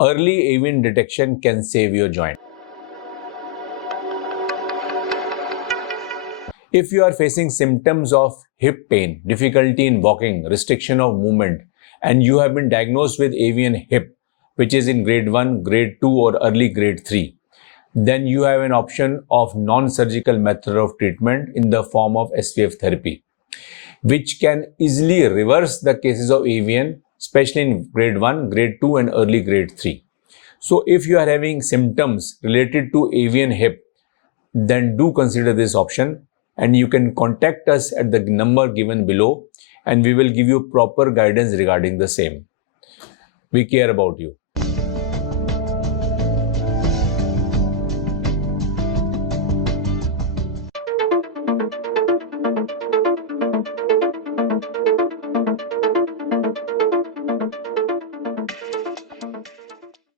Early avian detection can save your joint. If you are facing symptoms of hip pain, difficulty in walking, restriction of movement, and you have been diagnosed with avian hip, which is in grade 1, grade 2 or early grade 3, then you have an option of non-surgical method of treatment in the form of SPF therapy, which can easily reverse the cases of avian, especially in grade 1, grade 2 and early grade 3. So if you are having symptoms related to avian hip, then do consider this option, and you can contact us at the number given below and we will give you proper guidance regarding the same. We care about you.